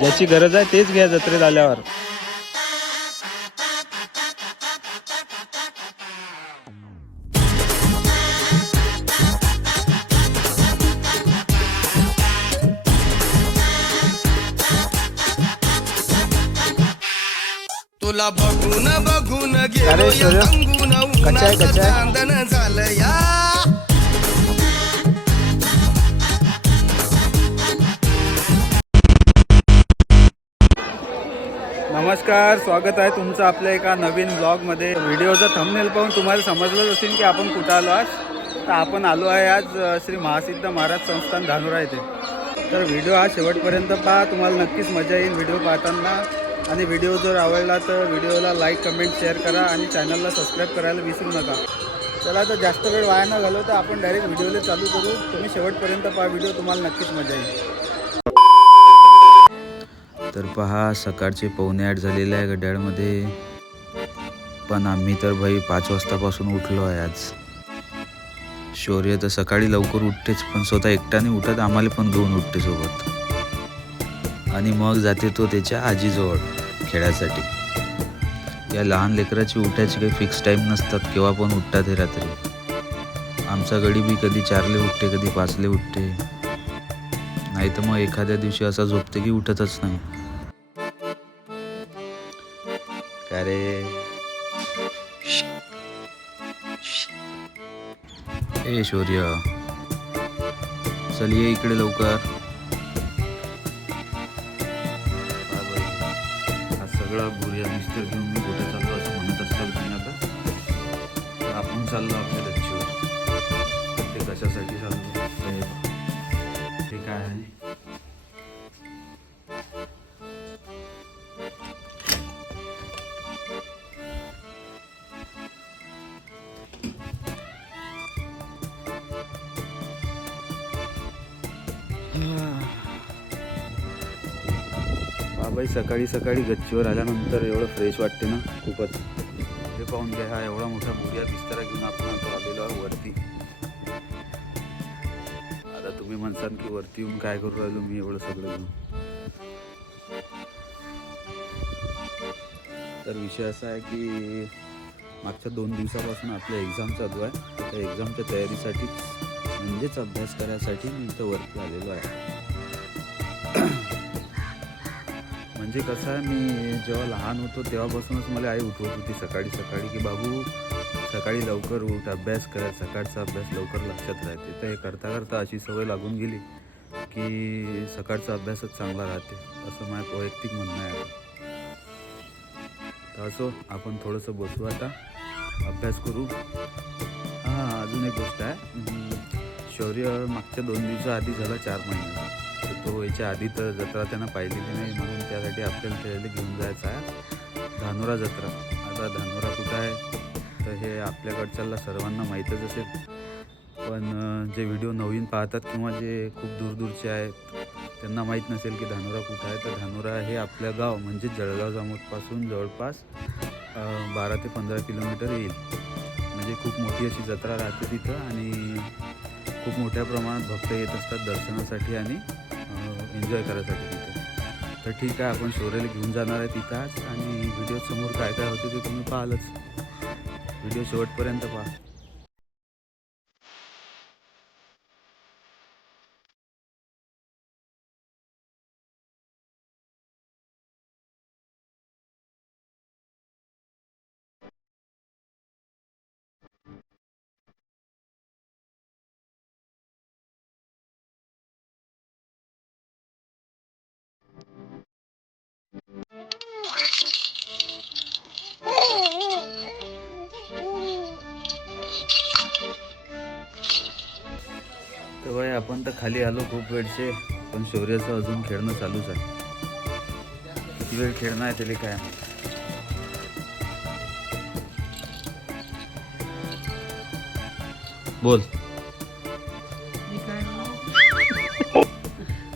ज्याची गरज आहे तेच घ्या जत्रेत आल्यावर. तुला बघून बघून अरे गेलो सूर्य, कच्चा आहे, कच्चा आहे. चांदण झालं या. नमस्कार, स्वागत आहे तुमचं आपल्या एका नवीन ब्लॉगमध्ये. व्हिडिओचा थंबनेल पाहून तुम्हाला समजलंच असेल की आपण कुठं आलो आज. तर आपण आलो आहे आज श्री महासिद्ध महाराज संस्थान धानोरा येथे. तर व्हिडिओ हा शेवटपर्यंत पहा, तुम्हाला नक्कीच मजा येईल व्हिडिओ पाहताना. आणि व्हिडिओ जर आवडला तर व्हिडिओला लाईक, कमेंट, शेअर करा आणि चॅनलला सबस्क्राईब करायला विसरू नका. चला तर जास्त वेळ वाया न घालवता आपण डायरेक्ट व्हिडिओला चालू करू. तुम्ही शेवटपर्यंत पहा व्हिडिओ, तुम्हाला नक्कीच मजा येईल. तर पहा, सकाळचे 7:45 झालेले आहे गड्याळमध्ये. पण आम्ही तर भाई 5 वाजतापासून उठलो आहे आज. शौर्य तर सकाळी लवकर उठतेच, पण स्वतः एकट्याने उठत आम्हाला पण घेऊन उठते सोबत. आणि मग जाते तो त्याच्या आजीजवळ खेळायसाठी. या लहान लेकराची उठायची काही फिक्स टाईम नसतात, केव्हा पण उठतात हे रात्री. आमचा गडी बी कधी 4ले उठते, कधी 5ले उठते. नाही तर मग एखाद्या दिवशी असा झोपते की उठतच नाही. काय रे? ए शौर्य, चल ये इकडे लवकर. हा सगळा बुरिया मिस्टर घेऊन मी कुठे चाललो असं म्हणत असतात तुम्ही आता. तर आपण चाललो आपल्या गच्चीवर. ते कशासाठी चाललो ते काय आहे? बाबाई, सकाळी सकाळी गच्चीवर आल्यानंतर एवढं फ्रेश वाटते ना, खूपच. हे पाहून घ्या, हा एवढा मोठा बुरिया बिस्तारा घेऊन आपण आता आलेलो आहे वरती. आता तुम्ही म्हणसाल की वरती येऊन काय करू राहिलो मी एवढं सगळं घेऊन. तर विषय असा आहे की मागच्या 2 दिवसापासून आपलं एक्झाम चालू आहे. त्या एक्झामच्या तयारीसाठीच, म्हणजेच अभ्यास करायसाठी मी इथं वरती आलेलो आहे. म्हणजे कसं आहे, मी जेव्हा लहान होतो तेव्हापासूनच मला आई उठवत होती सकाळी सकाळी की बाबू सकाळी लवकर उठ, अभ्यास कर. सकाळचा अभ्यास लवकर लक्षात राहते. तर हे करता करता अशी सवय लागून गेली की सकाळचा अभ्यासच चांगला राहते, असं माझं वैयक्तिक म्हणणं आहे. तर असो, आपण थोडंसं बसू आता, अभ्यास करू. हां, अजून एक गोष्ट आहे. शौर्य मागच्या 2 दिवसाआधी झाला 4 महिन्याचा. तर तो याच्या आधी तर जत्रा त्यांना पाहिलेली नाही, म्हणून त्यासाठी आपल्याला त्याला घेऊन जायचं आहे धानोरा जत्रा. आता धानोरा कुठं आहे तर हे आपल्याकडच्याला सर्वांना माहीतच असेल. पण जे व्हिडिओ नवीन पाहतात किंवा जे खूप दूरदूरचे आहेत त्यांना माहीत नसेल की धानोरा कुठं आहे. तर धानोरा हे आपल्या गाव म्हणजे जळगाव जामोदपासून जवळपास 12 ते 15 किलोमीटर येईल. म्हणजे खूप मोठी अशी जत्रा राहते तिथं आणि खूप मोठ्या प्रमाणात भक्त येत असतात दर्शनासाठी आणि एन्जॉय करायसाठी तिथे. तर ठीक आहे, आपण शौर्याला घेऊन जाणार आहे तिथं आज. आणि व्हिडिओ समोर काय काय होते ते तुम्ही पाहालच. व्हिडिओ शेवटपर्यंत पहा. तर भाई, आपण तर खाली आलो खूप वेळचे, पण शौर्याचं अजून खेळणं चालूच आहे. किती वेळ खेळणं आहे त्याला काय. बोल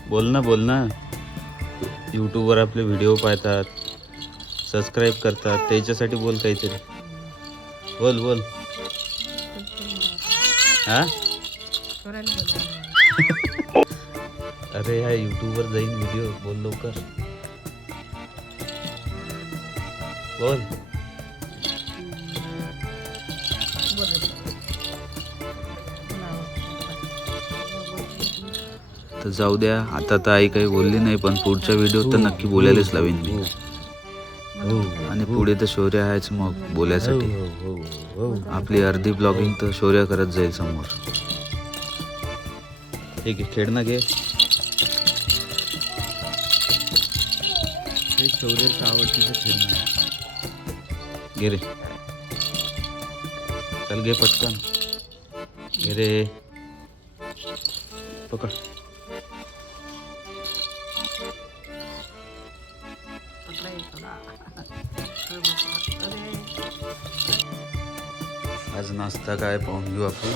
बोल ना, बोल ना. यूट्यूबवर आपले व्हिडिओ पाहतात, सबस्क्राईब करतात, त्याच्यासाठी बोल काहीतरी. बोल बोल. हां, अरे ह्या यूट्यूबवर जाईन व्हिडिओ, बोल लवकर. बोल. तर जाऊ द्या, आता तर आई काही बोलली नाही, पण पुढच्या व्हिडिओ तर नक्की बोलायलाच लावीन मी. आणि पुढे तर शौर्य आहेच मग बोलायसाठी. आपली अर्धी ब्लॉगिंग तर शौर्य करत जाईल समोर. ठीक आहे, खेळ ना घे. हे शौर्याचं आवडतीचं खेळणं आहे. घे रे, चल घे पटकन. घे रे, पकड. आज नाश्ता काय पाहून घेऊ आपण.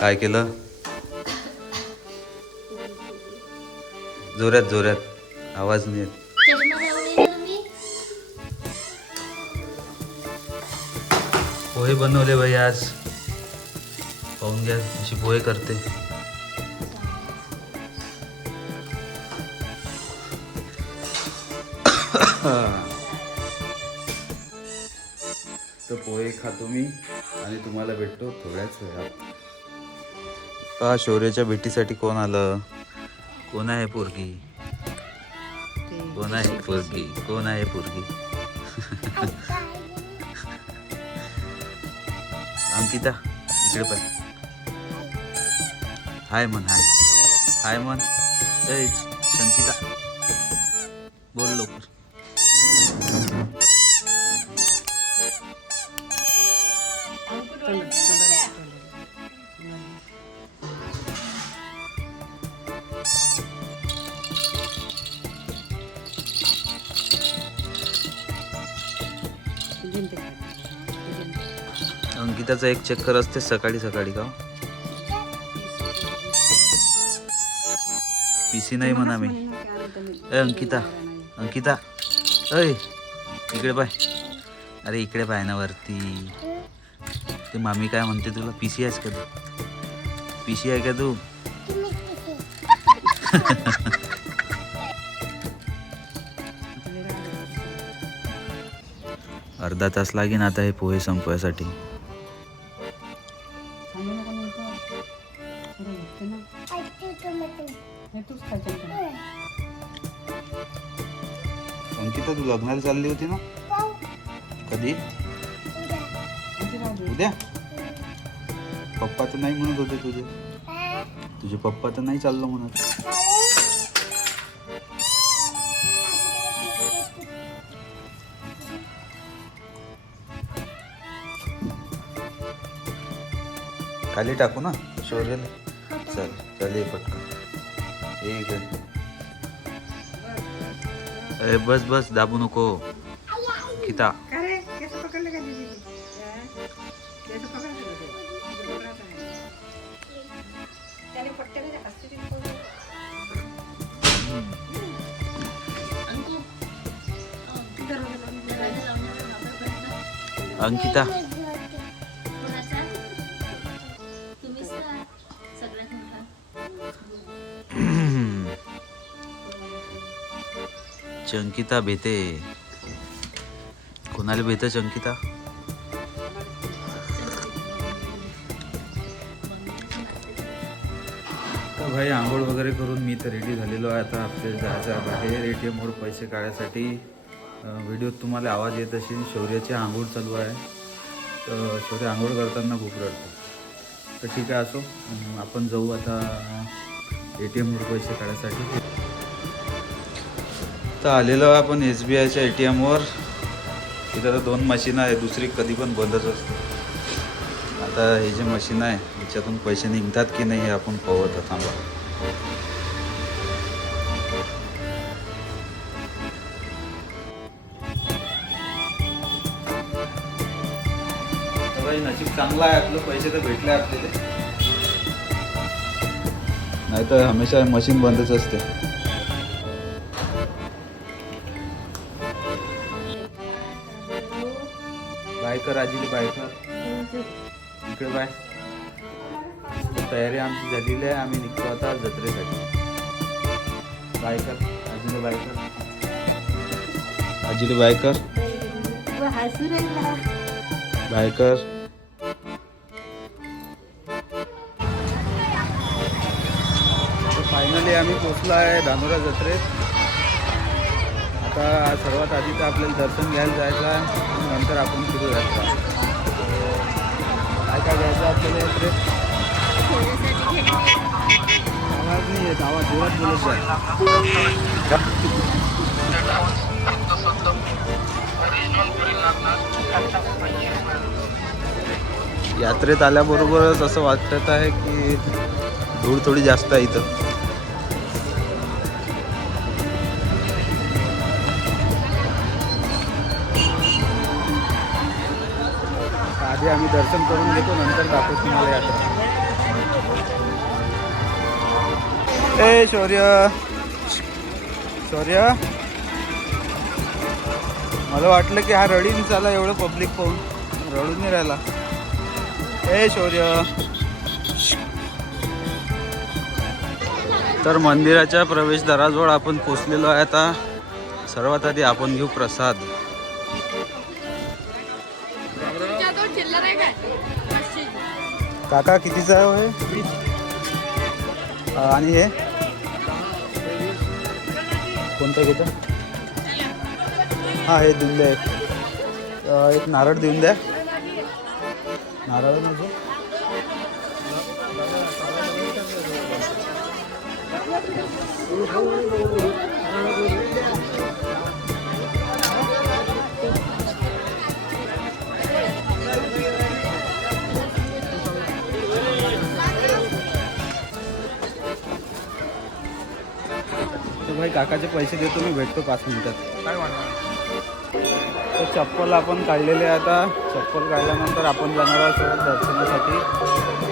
काय केलं? जोरात जोरात, आवाज नाही येत. पोहे बनवले भाई आज. पाहून घ्या अशी पोहे करते. तर पोहे खातो मी आणि तुम्हाला भेटतो थोड्याच वेळात. पहा, शौर्याच्या भेटीसाठी कोण आलं. कोण आहे पोरगी? कोण आहे पोरगी? कोण आहे पोरगी? अंकिता, इकडे पाय. हाय म्हण, हाय हाय म्हण. ए शंकिता, बोल लवकर. अंकिताचा एक चक्कर असते सकाळी सकाळी का? पीसी नाही म्हणा मी. ए अंकिता, अंकिता, अय इकडे पाय. अरे इकडे पाय ना वरती. ते मामी काय म्हणते तुला? पीसी आहेस का तू? पीसी आहे का तू? अर्धा तास लागेन आता हे पोहे संपवायसाठी. अंकिता, तू लग्नाला चालली होती ना? कधी? उद्या? पप्पा तर नाही म्हणत होते तुझे. तुझे पप्पा तर नाही चाललो म्हणत. खाली टाकू ना शौर्याला. चल चल ये पटकन. एक अरे बस बस, दाबू नको. किता अंकिता, चंकिता भेटे. कोणाला भेट चंकिता? तर भाई आंघोळ वगैरे करून मी तर रेडी झालेलो आहे. आता आपल्याला जायचं आहे बाहेर ATM वर पैसे काढायसाठी. व्हिडिओत तुम्हाला आवाज येत असेल. शौर्याची आंघोळ चालू आहे. तर शौर्य आंघोळ करताना खूप रडतो. तर ठीक आहे, असो. आपण जाऊ आता ATM वर पैसे काढायसाठी. तर आलेलो आहे आपण SBIच्या ATM वर. इथं तर 2 मशीन आहे, दुसरी कधी पण बंदच असते. आता हे जे मशीन आहे याच्यातून पैसे निघतात की नाही हे आपण पाहू. आता थांबा. तर भाई नशीब चांगलं आहे आपलं, पैसे तर भेटले आपल्याला. नाही तर हमेशा मशीन बंदच असते. बाय कर आजीला, बाय कर. इकडे बाय. तयारी आमची झालेली आहे. आम्ही निघतो आता जत्रेसाठी. बाय कर आजीला, बाय कर आजीला, बाय कर बाय कर. फायनली आम्ही पोचलो आहे धानोरा जत्रेत. आता सर्वात आधी तर आपल्याला दर्शन घ्यायला जायचं आहे आणि नंतर आपण फिरू शकतो. काय काय घ्यायचं आपल्याला जत्रेत? आवाज नाही येत, आवाज जोरात बोलत आहे. यात्रेत आल्याबरोबरच असं वाटत आहे की धूळ थोडी जास्त आहे इथं. आधी आम्ही दर्शन करून घेतो, नंतर दाखवतो तुम्हाला यात्रा. ए शौर्य, शौर्य, मला वाटलं की हा रडीन चाला एवढं पब्लिक पाहून. रडून नाही राहिला. ए शौर्य. तर मंदिराच्या प्रवेशद्वाराजवळ आपण पोचलेलो आहे. आता सर्वात आधी आपण घेऊ प्रसाद. काका कितीचा आहे हे? आणि हे कोणतं घेतो? हां हे देऊन द्या. एक नारळ देऊन द्या. नारळ नको. तर भाई काकाचे पैसे देतो मी, भेटतो 5 मिनिटात. काय तर चप्पल आपण काढलेले आहे. आता चप्पल काढल्यानंतर आपण जाणार आहोत दर्शनासाठी.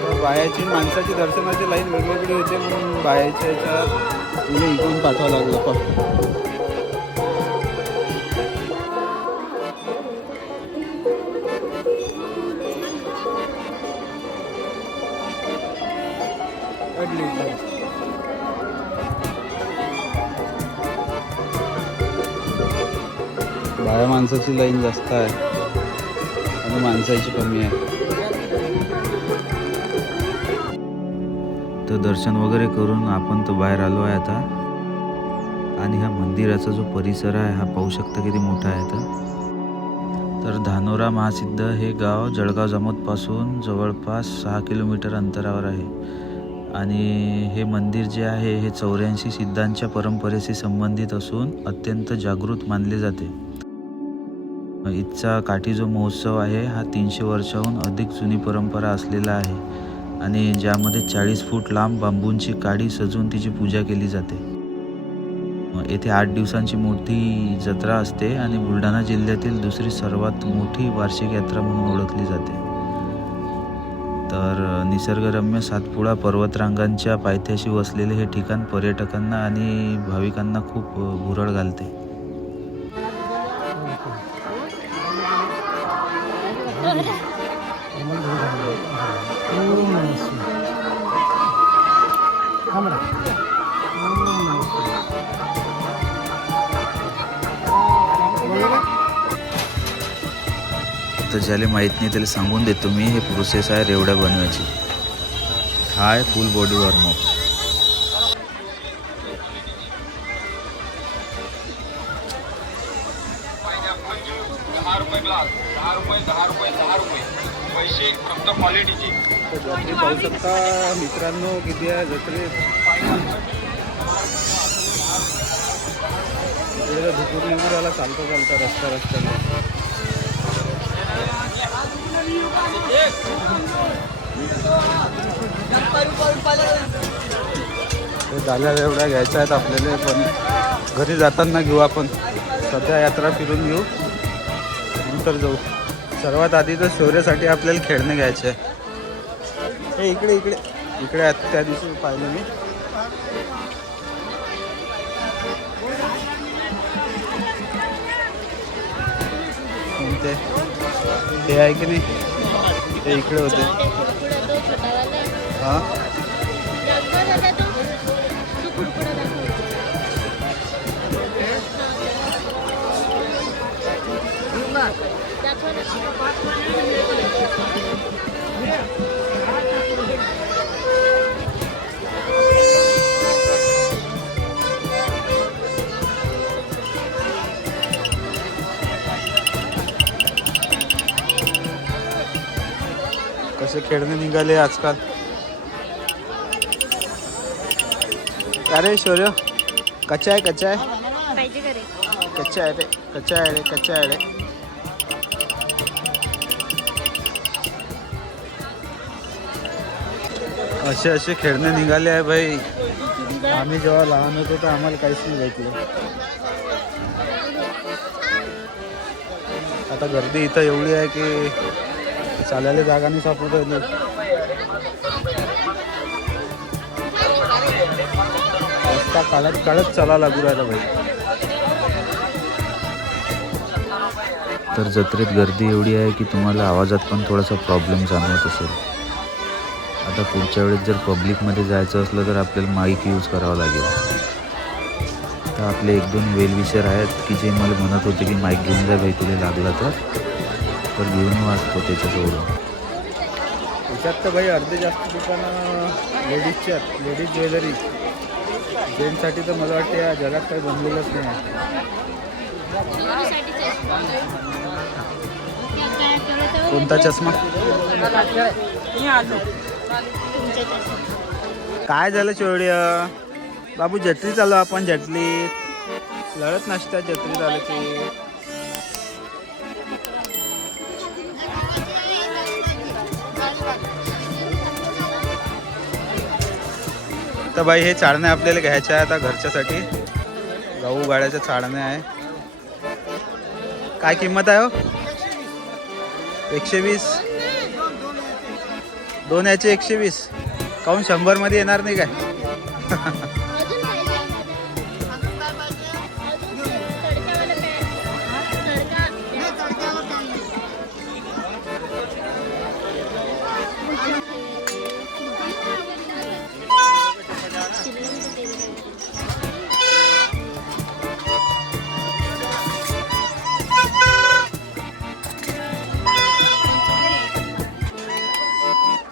तर बायाची माणसाची दर्शनाची लाईन वेगवेगळी होते म्हणून बायाच्या याच्यात म्हणजे इकडून पाठवावं लागलं. पण बाया माणसाची लाईन जास्त आहे आणि माणसाची कमी आहे. तर दर्शन वगैरे करून आपण तर बाहेर आलो आहे आता. आणि हा मंदिराचा जो परिसर आहे हा पाहू शकता किती मोठा आहे. तर धानोरा महासिद्ध हे गाव जळगाव जामोदपासून जवळपास 6 किलोमीटर अंतरावर आहे. आणि हे मंदिर जे आहे हे 84 सिद्धांच्या परंपरेशी संबंधित असून अत्यंत जागृत मानले जाते. इथचा काठी जो महोत्सव आहे हा 300 वर्षाहून अधिक जुनी परंपरा असलेला आहे. आणि ज्यामध्ये 40 फूट लांब बांबूंची काडी सजून तिची पूजा केली जाते. येथे 8 दिवसांची मोठी जत्रा असते आणि बुलढाणा जिल्ह्यातील दुसरी सर्वात मोठी वार्षिक यात्रा म्हणून ओळखली जाते. तर निसर्गरम्य सातपुडा पर्वतरांगांच्या पायथ्याशी वसलेले हे ठिकाण पर्यटकांना आणि भाविकांना खूप भुरळ घालते. तर ज्याला माहीत नाही त्याला सांगून देतो मी, हे प्रोसेस आहे रेवड्या बनवायची. हा आहे फुल बॉडी वॉर्मअप. जत्रे पाहू शकता मित्रांनो किती आहे जत्रेत. धुपूर निघून आला चालता चालता रस्त्याने. हे झाल्या एवढ्या घ्यायच्या आहेत आपल्याला, पण घरी जाताना घेऊ आपण. सध्या यात्रा फिरून घेऊ, नंतर जाऊ. सर्वात आधी तर शौर्यासाठी आपल्याला खेळणे घ्यायचे आहे. हे इकडे इकडे इकडे आहेत, त्या दिवशी पाहिलं मी. कोणते हे आहे की नाही, ते इकडे होते. ते कुरकुरा तो छोटावाला आहे. हा दाखव दादा तो. तो कुरकुरा दाखव. दाखव कसे खेळणे निघाले आजकाल. अरे शौर्य कच्चा आहे कच्चा आहे पाहिजे का रे? कच्चा आहे रे कच्चा आहे रे कच्चा आहे रे. असे असे खेळणे निघाले आहे भाई. आम्ही जेव्हा लहान होतो तर आम्हाला काहीच नाही भेटलं. आता गर्दी इथं एवढी आहे की चालायला जागा नाही सापडत आहे. रस्ता काढत काढत चाला लागू राहिला भाई. तर जत्रेत गर्दी एवढी आहे की तुम्हाला आवाजात पण थोडासा प्रॉब्लेम जाणवत असेल. आता पुढच्या वेळेस जर पब्लिकमध्ये जायचं असलं तर आपल्याला माईक यूज करावं लागेल. तर आपले 1-2 वेलविशर आहेत की जे मला म्हणत होते की माईक घेऊन जा भाई तुला लागला तर घेऊन वाचतो त्याच्याजवळून. त्याच्यात तर भाई अर्धे जास्त दुकानं लेडीजचे आहेत. Ladies jewellery. जेंट्ससाठी तर मला वाटतं या जगात काही बनलेलंच नाही आहे. कोणता चष्मा काय झालं चोरड्या बाबू? जटरी चालू आपण जटलीत लढत नसतात. जत्रीत आलं की तर बाई हे चाळणे आपल्याला घ्यायचे आहे आता घरच्यासाठी. गहू गाड्याच्या चाळणे आहे. काय किंमत आहे हो? 120. दोन याचे 120. काहून 100 मध्ये येणार नाही काय?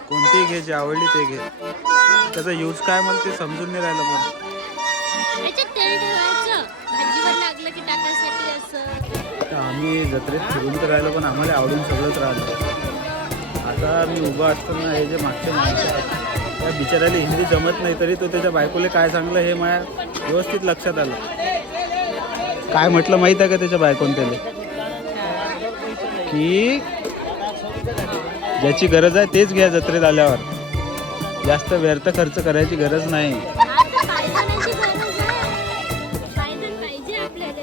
कोणती घे जे आवडली ते घे. त्याचा यूज काय मला ते समजून नाही राहिलं. पण याच्यात तेल ठेवायचं भाजीवर लागलं की टाकायसाठी असं. तर आम्ही जत्रेत फिरून तर राहिलो पण आम्हाला आवडून सगळंच राहिलं. आता मी उभा असताना हे जे मागचे माणसं आहेत त्या बिचाऱ्याला हिंदी जमत नाही तरी तो त्याच्या बायकोला काय सांगलं हे माझ्या व्यवस्थित लक्षात आलं. काय म्हटलं माहीत आहे का त्याच्या बायकोन त्याला? की ज्याची गरज आहे तेच घ्या जत्रेत आल्यावर. जास्त व्यर्थ खर्च करायची गरज नाही. पायदानाची गरज आहे. पायदान पाहिजे आपल्याला.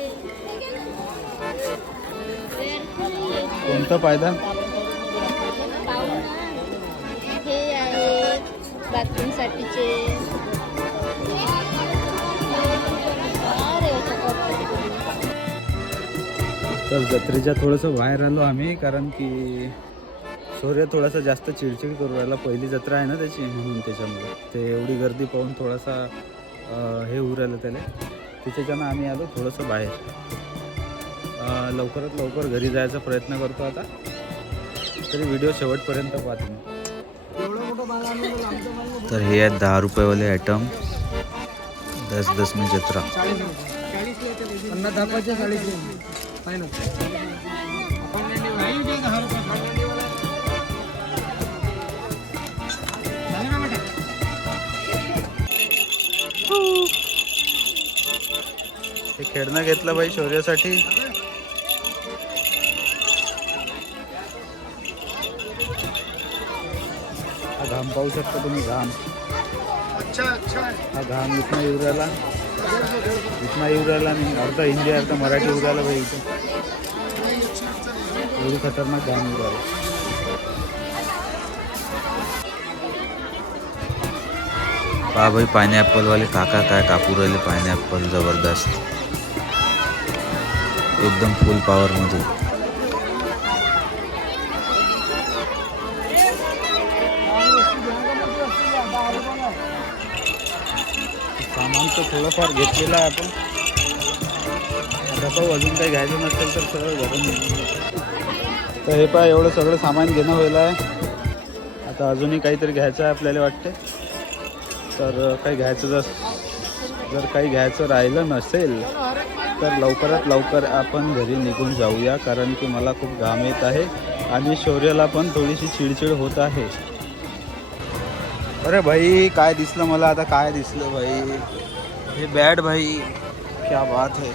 कोणतं पायदान? हे आहे बाथरूमसाठीचे. तर जत्रेच्या थोडंसं बाहेर आलो आम्ही कारण की शौर्य थोडासा जास्त चिडचिड करू राहिला. पहिली जत्रा आहे ना त्याची म्हणून. त्याच्यामुळे ते एवढी गर्दी पाहून थोडासा हे होऊ राहिलं त्याला. त्याच्यानं आम्ही आलो थोडंसं बाहेर. लवकरात लवकर घरी जायचा प्रयत्न करतो आता. तरी व्हिडिओ शेवटपर्यंत पाहतो मी. तर हे आहेत 10 रुपयेवाले आयटम. 10 में जत्रा. हे खेळणं घेतलं बाई शौर्यासाठी. हा घाम पाहू शकता तुम्ही. घाम हा घाम इथनं येऊ राहिला. इथनं येऊ राहिला नाही. अर्धा हिंदी अर्धा मराठी येऊ राहिला बाई. इथं एवढी खतरनाक घाम येऊ राहिला. पहा भाई पायनॅपलवाले काका काय कापू राहिले पायनॅपल. जबरदस्त एकदम फुल पॉवरमध्ये. तर थोडंफार घेतलेलं आहे आपण. आता पाहू अजून काही घ्यायचं नसेल तर सगळं घरून निघून. तर हे पहा एवढं सगळं सामान घेणं व्हायला आहे. आता अजूनही काहीतरी घ्यायचं आहे आपल्याला वाटते. तर काही घ्यायचं जर काही घ्यायचं राहिलं नसेल तर लवकरात लवकर आपण घरी निघून जाऊया, कारण की मला खूप घाम येत आहे आणि शौर्याला पण थोडीशी चिडचिड होत आहे. अरे भाई काय दिसलं मला आता, काय दिसलं भाई, हे बॅट भाई, क्या बात है.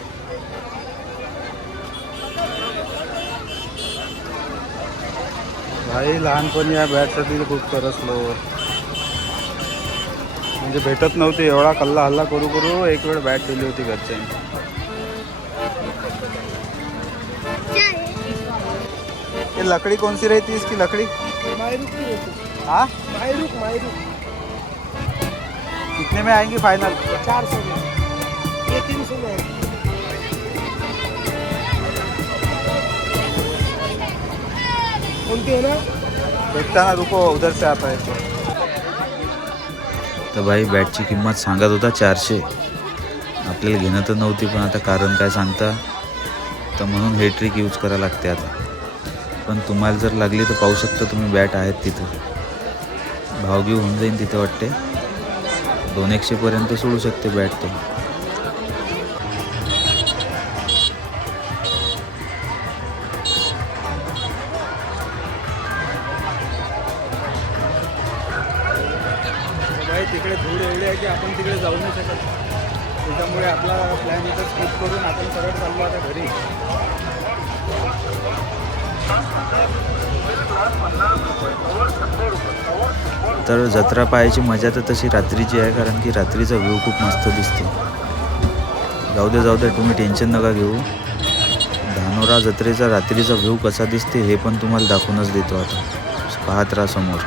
भाई लहानपणी या बॅटसाठी खूप तरसलो, म्हणजे भेटत नव्हती. एवढा कल्ला हल्ला करू करू एक वेळ बॅट दिली होती घरच्यांनी. ये लकड़ी कौन सी रहती है इसकी लकड़ी? मायरूक की रहती हाँ मायरूक कितने में आएंगी फाइनल? 400 में, ये 300 में है. उनके है ना देखता ना, रुको उधर से आता है तो. तर भाई बॅटची किंमत सांगत होता 400. आपल्याला घेणं तर नव्हती, पण आता कारण काय सांगता, तर म्हणून हे ट्रिक यूज करावं लागते आता. पण तुम्हाला जर लागली तर पाहू शकता तुम्ही, बॅट आहेत तिथं. भावगी होऊन जाईन तिथं वाटते. 200 पर्यंत सोडू शकते बॅट तो. भाई तिकडे धूळ एवढी आहे की आपण तिकडे जाऊ नाही शकत. त्याच्यामुळे आपला प्लॅन इथं स्किप करून आपण सरळ चाललो आता घरी. तर जत्रा पाहायची मजा तर तशी रात्रीची आहे, कारण की रात्रीचा व्ह्यू खूप मस्त दिसतो. जाऊ दे तुम्ही टेन्शन नका घेऊ. धानोरा जत्रेचा रात्रीचा व्ह्यू कसा दिसते हे पण तुम्हाला दाखवूनच देतो आता. पाहत राहा समोर.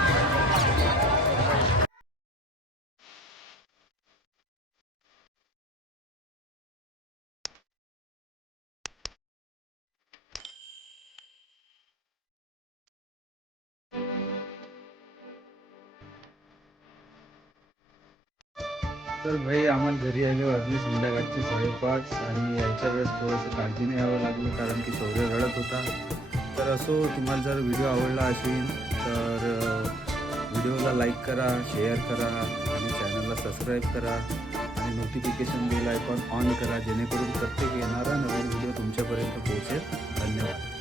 तर भाई आम्हाला घरी यायला वाजले संध्याकाळचे 5:30 आणि यायच्या वेळेस थोडंसं काळजीने यावं लागलं, कारण की शौर्य रडत होता. तर असो, तुम्हाला जर व्हिडिओ आवडला असेल तर व्हिडिओला लाईक करा, शेअर करा आणि चॅनलला सबस्क्राईब करा आणि नोटिफिकेशन बेल आयकॉन ऑन करा, जेणेकरून प्रत्येक येणारा नवीन व्हिडिओ तुमच्यापर्यंत पोहोचेल. धन्यवाद.